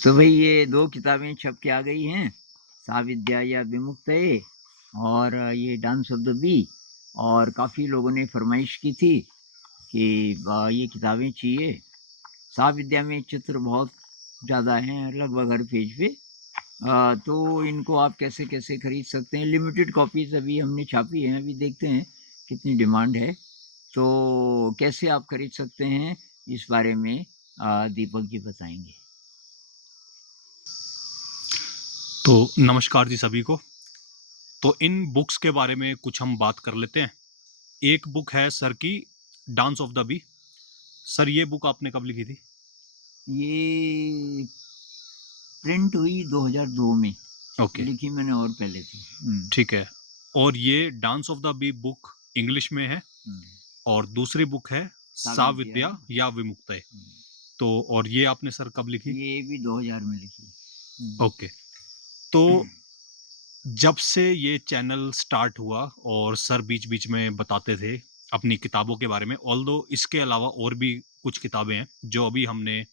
तो भाई ये 2 किताबें छप के आ गई हैं, साविद्या या विमुक्तये और ये डांस ऑफ द बी। और काफ़ी लोगों ने फ़रमाइश की थी कि ये किताबें चाहिए। साविद्या में चित्र बहुत ज़्यादा हैं, लगभग हर पेज पे। तो इनको आप कैसे-कैसे खरीद सकते हैं? लिमिटेड कॉपीज़ अभी हमने छापी हैं, अभी देखते हैं कितनी डिमांड है। तो कैसे आप खरीद सकते हैं, इस बारे में दीपक जी बताएँगे। तो नमस्कार जी सभी को। तो इन बुक्स के बारे में कुछ हम बात कर लेते हैं। एक बुक है सर की dance of the bee. Sir ये बुक आपने कब लिखी थी? ये प्रिंट हुई 2002 में, ओके, लिखी मैंने और पहले थी। ठीक है। और ये dance of the bee book English में है हुँ, और दूसरी बुक है सावित्या। साविद्या या विमुक्तय। हुँ, तो और ये आपने सर कब लिखी? ये भी 2000 में लिखी। ओके। तो जब से ये चैनल स्टार्ट हुआ और सर बीच-बीच में बताते थे अपनी किताबों के बारे में, ऑल्दो इसके अलावा और भी कुछ किताबें हैं जो अभी हमने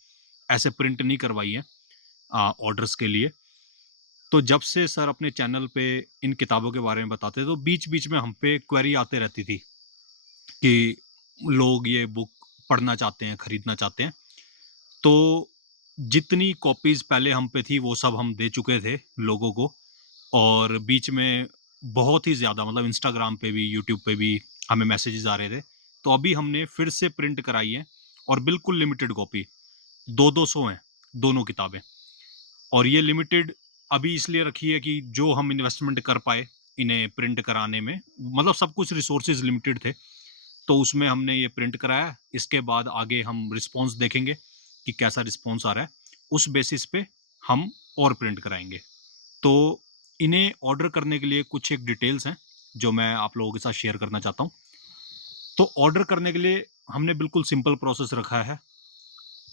ऐसे प्रिंट नहीं करवाई हैं ऑर्डर्स के लिए। तो जब से सर अपने चैनल पे इन किताबों के बारे में बताते तो बीच-बीच में हम पे क्वेरी आते रहती थी कि लोग ये बुक पढ़ना चाहते हैं, खरीदना चाहते हैं। तो जितनी कॉपीज़ पहले हम पे थी वो सब हम दे चुके थे लोगों को और बीच में बहुत ही ज़्यादा मतलब इंस्टाग्राम पे भी, यूट्यूब पे भी हमें मैसेजेस आ रहे थे। तो अभी हमने फिर से प्रिंट कराई है और बिल्कुल लिमिटेड कॉपी 2-200 हैं, दोनों किताबें। और ये लिमिटेड अभी इसलिए रखी है कि जो हम इन्वेस्टमेंट कर पाए इन्हें प्रिंट कराने में, मतलब सब कुछ रिसोर्सेज लिमिटेड थे, तो उसमें हमने ये प्रिंट कराया। इसके बाद आगे हम रिस्पॉन्स देखेंगे कि कैसा रिस्पॉन्स आ रहा है, उस बेसिस पे हम और प्रिंट कराएंगे। तो इन्हें ऑर्डर करने के लिए कुछ एक डिटेल्स हैं जो मैं आप लोगों के साथ शेयर करना चाहता हूँ। तो ऑर्डर करने के लिए हमने बिल्कुल सिंपल प्रोसेस रखा है।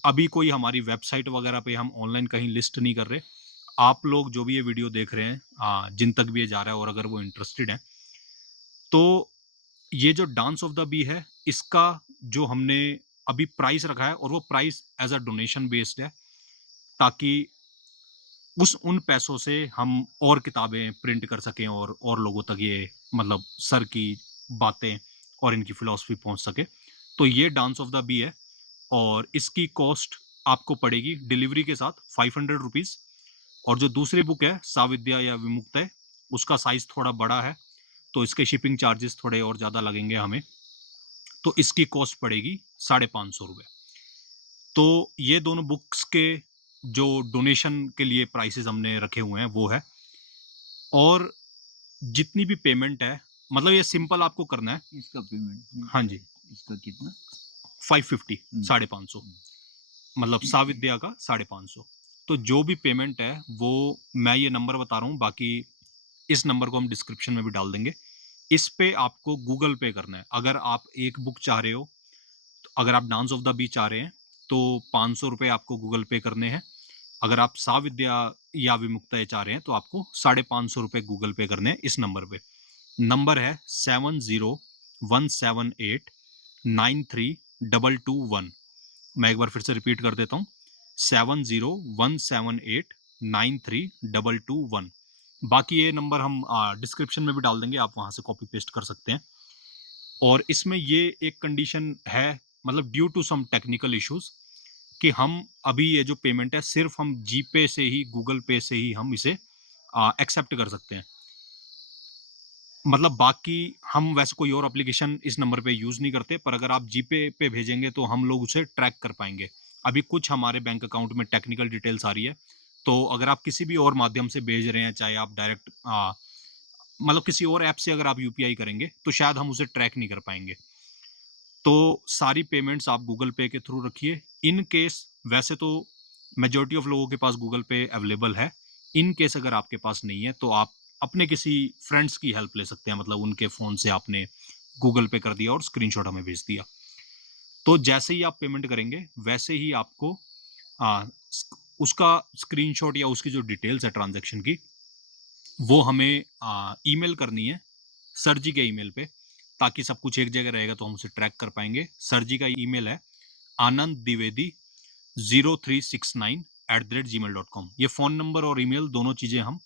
अभी कोई हमारी वेबसाइट वगैरह पे हम ऑनलाइन कहीं लिस्ट नहीं कर रहे। आप लोग जो भी ये वीडियो देख रहे हैं, जिन तक भी ये जा रहा है और अगर वो इंटरेस्टेड हैं, तो ये जो डांस ऑफ द बी है, इसका जो हमने अभी प्राइस रखा है और वो price as a donation based है, ताकि उस उन पैसों से हम और किताबें प्रिंट कर सकें और लोगों तक ये मतलब सर की बातें और इनकी फ़िलॉसफ़ी पहुँच सके। तो ये डांस ऑफ द बी है और इसकी कॉस्ट आपको पड़ेगी डिलीवरी के साथ ₹500। और जो दूसरी बुक है साविद्या या विमुक्तय, उसका साइज़ थोड़ा बड़ा है, तो इसके शिपिंग चार्जेस थोड़े और ज़्यादा लगेंगे हमें। तो इसकी कॉस्ट पड़ेगी ₹550। तो ये दोनों बुक्स के जो डोनेशन के लिए प्राइसेज़ हमने रखे हुए हैं वो है। और जितनी भी पेमेंट है, मतलब ये सिंपल आपको करना है। इसका पेमेंट हाँ जी, इसका कितना? 550 हुँ, 550 हुँ, मतलब साविद्या का 550। तो जो भी पेमेंट है वो मैं ये नंबर बता रहा हूँ, बाकी इस नंबर को हम डिस्क्रिप्शन में भी डाल देंगे। इस पे आपको गूगल पे करना है। अगर आप एक बुक चाह रहे हो, तो अगर आप डांस ऑफ द बी चाह रहे हैं, तो ₹500 आपको गूगल पे करने हैं। अगर आप साविद्या या विमुक्तय चाह रहे हैं, तो आपको ₹550 गूगल पे करने हैं इस नंबर पे। नंबर है 7017893221। मैं एक बार फिर से रिपीट कर देता हूँ, 7017893221। बाकी ये नंबर हम डिस्क्रिप्शन में भी डाल देंगे, आप वहाँ से कॉपी पेस्ट कर सकते हैं। और इसमें ये एक कंडीशन है, मतलब due to some technical issues, कि हम अभी ये जो पेमेंट है सिर्फ़ हम जीपे से ही, गूगल पे से ही हम इसे एक्सेप्ट कर सकते हैं। मतलब बाकी हम वैसे कोई और एप्लीकेशन इस नंबर पे यूज़ नहीं करते, पर अगर आप जीपे पे भेजेंगे तो हम लोग उसे ट्रैक कर पाएँगे। अभी कुछ हमारे बैंक अकाउंट में टेक्निकल डिटेल्स आ रही है, तो अगर आप किसी भी और माध्यम से भेज रहे हैं, चाहे आप डायरेक्ट मतलब किसी और ऐप से अगर आप यूपीआई करेंगे, तो शायद हम उसे ट्रैक नहीं कर पाएँगे। तो सारी पेमेंट्स आप गूगल पे के थ्रू रखिए। इन केस वैसे तो मेजॉरिटी ऑफ लोगों के पास गूगल पे अवेलेबल है। इन केस अगर आपके पास नहीं है, तो आप अपने किसी फ्रेंड्स की हेल्प ले सकते हैं, मतलब उनके फ़ोन से आपने गूगल पे कर दिया और स्क्रीनशॉट हमें भेज दिया। तो जैसे ही आप पेमेंट करेंगे, वैसे ही आपको उसका स्क्रीनशॉट या उसकी जो डिटेल्स है ट्रांज़ैक्शन की, वो हमें ईमेल करनी है सर जी के ईमेल पे, ताकि सब कुछ एक जगह रहेगा तो हम उसे ट्रैक कर पाएँगे। सर जी का ईमेल है आनंद द्विवेदी 0369 @gmail.com। ये फ़ोन नंबर और ईमेल दोनों चीज़ें हम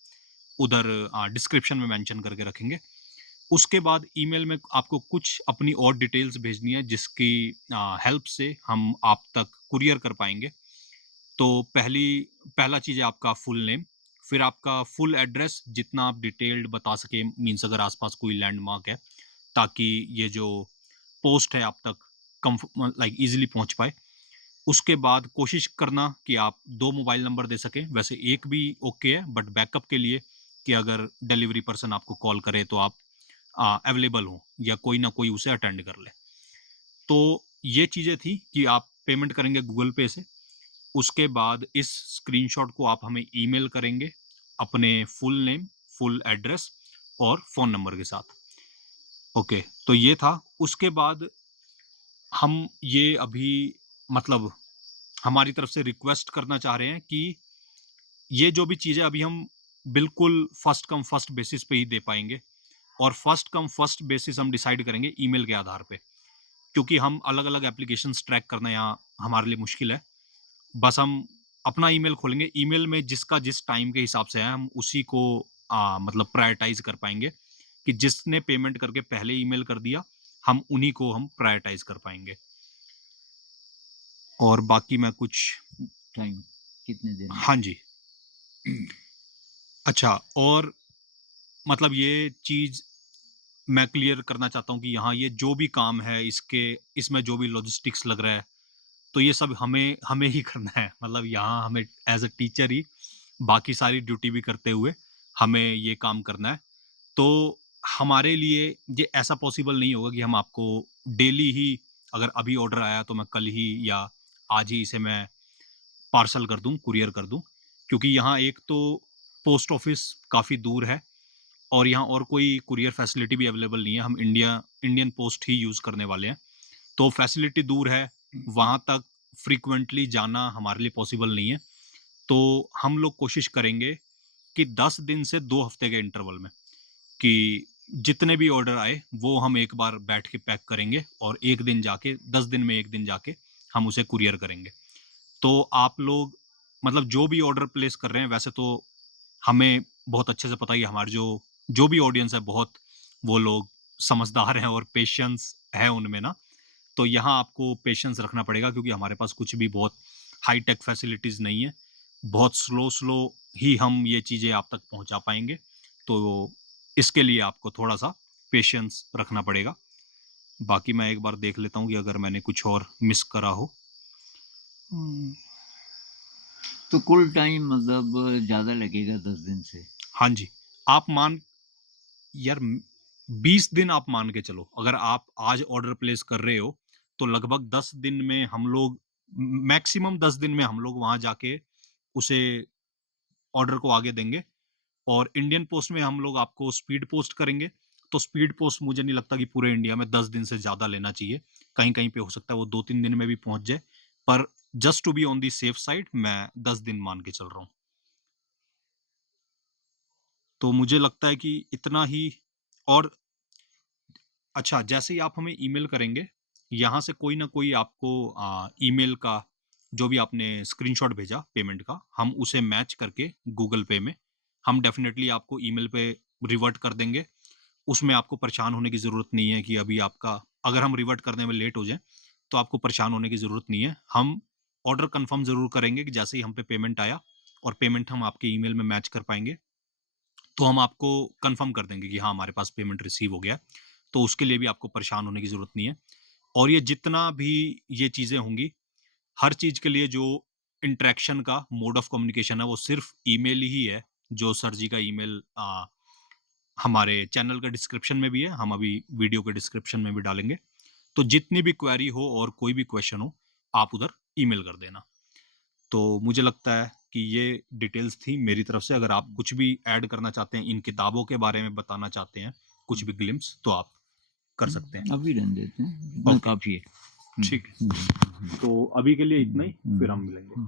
उधर डिस्क्रिप्शन में मेंशन करके रखेंगे। उसके बाद ईमेल में आपको कुछ अपनी और डिटेल्स भेजनी है जिसकी हेल्प से हम आप तक कुरियर कर पाएँगे। तो पहला चीज़ है आपका फुल नेम, फिर आपका फुल एड्रेस जितना आप डिटेल्ड बता सकें, मीन्स अगर आस-पास कोई लैंडमार्क है, ताकि ये जो पोस्ट है आप तक लाइक ईज़िली पहुँच पाए। उसके बाद कोशिश करना कि आप 2 मोबाइल नंबर दे सकें, वैसे 1 भी ओके है, बट बैकअप के लिए कि अगर डिलीवरी पर्सन आपको कॉल करे तो आप अवेलेबल हों या कोई ना कोई उसे अटेंड कर ले। तो ये चीज़ें थी कि आप पेमेंट करेंगे गूगल पे से, उसके बाद इस स्क्रीनशॉट को आप हमें ईमेल करेंगे अपने फुल नेम, फुल एड्रेस और फ़ोन नंबर के साथ। ओके, तो ये था। उसके बाद हम ये अभी मतलब हमारी तरफ से रिक्वेस्ट करना चाह रहे हैं कि ये जो भी चीज़ें अभी हम बिल्कुल फर्स्ट कम फर्स्ट बेसिस पे ही दे पाएँगे और फर्स्ट कम फर्स्ट बेसिस हम डिसाइड करेंगे ईमेल के आधार पे, क्योंकि हम अलग-अलग एप्लीकेशंस ट्रैक करना यहाँ हमारे लिए मुश्किल है। बस हम अपना ईमेल खोलेंगे, ईमेल में जिसका जिस टाइम के हिसाब से है हम उसी को मतलब प्रायोरिटाइज़ कर पाएँगे कि जिसने पेमेंट करके पहले ईमेल कर दिया, हम उन्हीं को हम प्रायोरिटाइज़ कर पाएँगे। और बाकी मैं कुछ टाइम कितने दिन में? हाँ जी। अच्छा, और मतलब ये चीज़ मैं क्लियर करना चाहता हूँ कि यहाँ ये जो भी काम है इसमें जो भी लॉजिस्टिक्स लग रहा है, तो ये सब हमें हमें ही करना है। मतलब यहाँ हमें एज़ अ टीचर ही बाकी सारी ड्यूटी भी करते हुए हमें ये काम करना है। तो हमारे लिए ये ऐसा पॉसिबल नहीं होगा कि हम आपको डेली ही, अगर अभी ऑर्डर आया तो मैं कल ही या आज ही इसे मैं पार्सल कर दूँ, कुरियर कर दूँ। क्योंकि यहाँ एक तो पोस्ट ऑफिस काफ़ी दूर है और यहाँ और कोई कुरियर फैसिलिटी भी अवेलेबल नहीं है। हम इंडियन पोस्ट ही यूज़ करने वाले हैं। तो फैसिलिटी दूर है, वहाँ तक फ्रीक्वेंटली जाना हमारे लिए पॉसिबल नहीं है। तो हम लोग कोशिश करेंगे कि 10 दिन से 2 हफ्ते के इंटरवल में कि जितने भी ऑर्डर आए, वो हम एक बार बैठ के पैक करेंगे और 1 दिन जाके 10 दिन में 1 दिन जाके हम उसे कुरियर करेंगे। तो आप लोग मतलब जो भी ऑर्डर प्लेस कर रहे हैं, वैसे तो हमें बहुत अच्छे से पता है कि हमारे जो जो भी ऑडियंस है, बहुत वो लोग समझदार हैं और पेशेंस है उनमें ना। तो यहाँ आपको पेशेंस रखना पड़ेगा क्योंकि हमारे पास कुछ भी बहुत हाई टेक फैसिलिटीज़ नहीं है। बहुत स्लो ही हम ये चीज़ें आप तक पहुँचा पाएँगे। तो इसके लिए आपको थोड़ा-सा पेशेंस रखना पड़ेगा। बाकी मैं एक बार देख लेता हूँ कि अगर मैंने कुछ और मिस करा हो। हम्म, तो कुल टाइम मतलब ज़्यादा लगेगा 10 दिन से? हाँ जी, आप मान यार 20 दिन आप मान के चलो, अगर आप आज ऑर्डर प्लेस कर रहे हो, तो लगभग 10 दिन में हम लोग मैक्सिमम 10 दिन में हम लोग वहाँ जाके उसे ऑर्डर को आगे देंगे और इंडियन पोस्ट में हम लोग आपको स्पीड पोस्ट करेंगे। तो स्पीड पोस्ट मुझे नहीं लगता कि पूरे इंडिया में 10 दिन से ज़्यादा लेना चाहिए। कहीं-कहीं पे हो सकता है वो 2-3 दिन में भी पहुँच जाए, पर just to be on the safe side मैं 10 दिन मान के चल रहा हूँ। तो मुझे लगता है कि इतना ही। और अच्छा, जैसे ही आप हमें ईमेल करेंगे, यहाँ से कोई ना कोई आपको ईमेल का जो भी आपने स्क्रीनशॉट भेजा पेमेंट का, हम उसे मैच करके गूगल पे में हम डेफ़िनेटली आपको ईमेल पे रिवर्ट कर देंगे। उसमें आपको परेशान होने की ज़रूरत नहीं है कि अभी आपका अगर हम रिवर्ट करने में लेट हो जाएँ, तो आपको परेशान होने की ज़रूरत नहीं है। हम ऑर्डर कन्फर्म ज़रूर करेंगे कि जैसे ही हम पे पेमेंट आया और पेमेंट हम आपके ईमेल में मैच कर पाएँगे, तो हम आपको कन्फर्म कर देंगे कि हाँ, हमारे पास पेमेंट रिसीव हो गया है। तो उसके लिए भी आपको परेशान होने की ज़रूरत नहीं है। और ये जितना भी ये चीज़ें होंगी, हर चीज़ के लिए जो इंटरैक्शन का मोड ऑफ कम्युनिकेशन है, वो सिर्फ़ ईमेल ही है, जो सर जी का ईमेल हमारे चैनल के डिस्क्रिप्शन में भी है, हम अभी वीडियो के डिस्क्रिप्शन में भी डालेंगे। तो जितनी भी क्वेरी हो और कोई भी क्वेश्चन हो, आप उधर ईमेल कर देना। तो मुझे लगता है कि ये डिटेल्स थी मेरी तरफ से। अगर आप कुछ भी ऐड करना चाहते हैं, इन किताबों के बारे में बताना चाहते हैं, कुछ भी ग्लिम्प्स, तो आप कर सकते हैं। अभी रहने देते हैं, इतना ओके, काफ़ी है। ठीक है। तो अभी के लिए इतना ही, फिर हम मिलेंगे।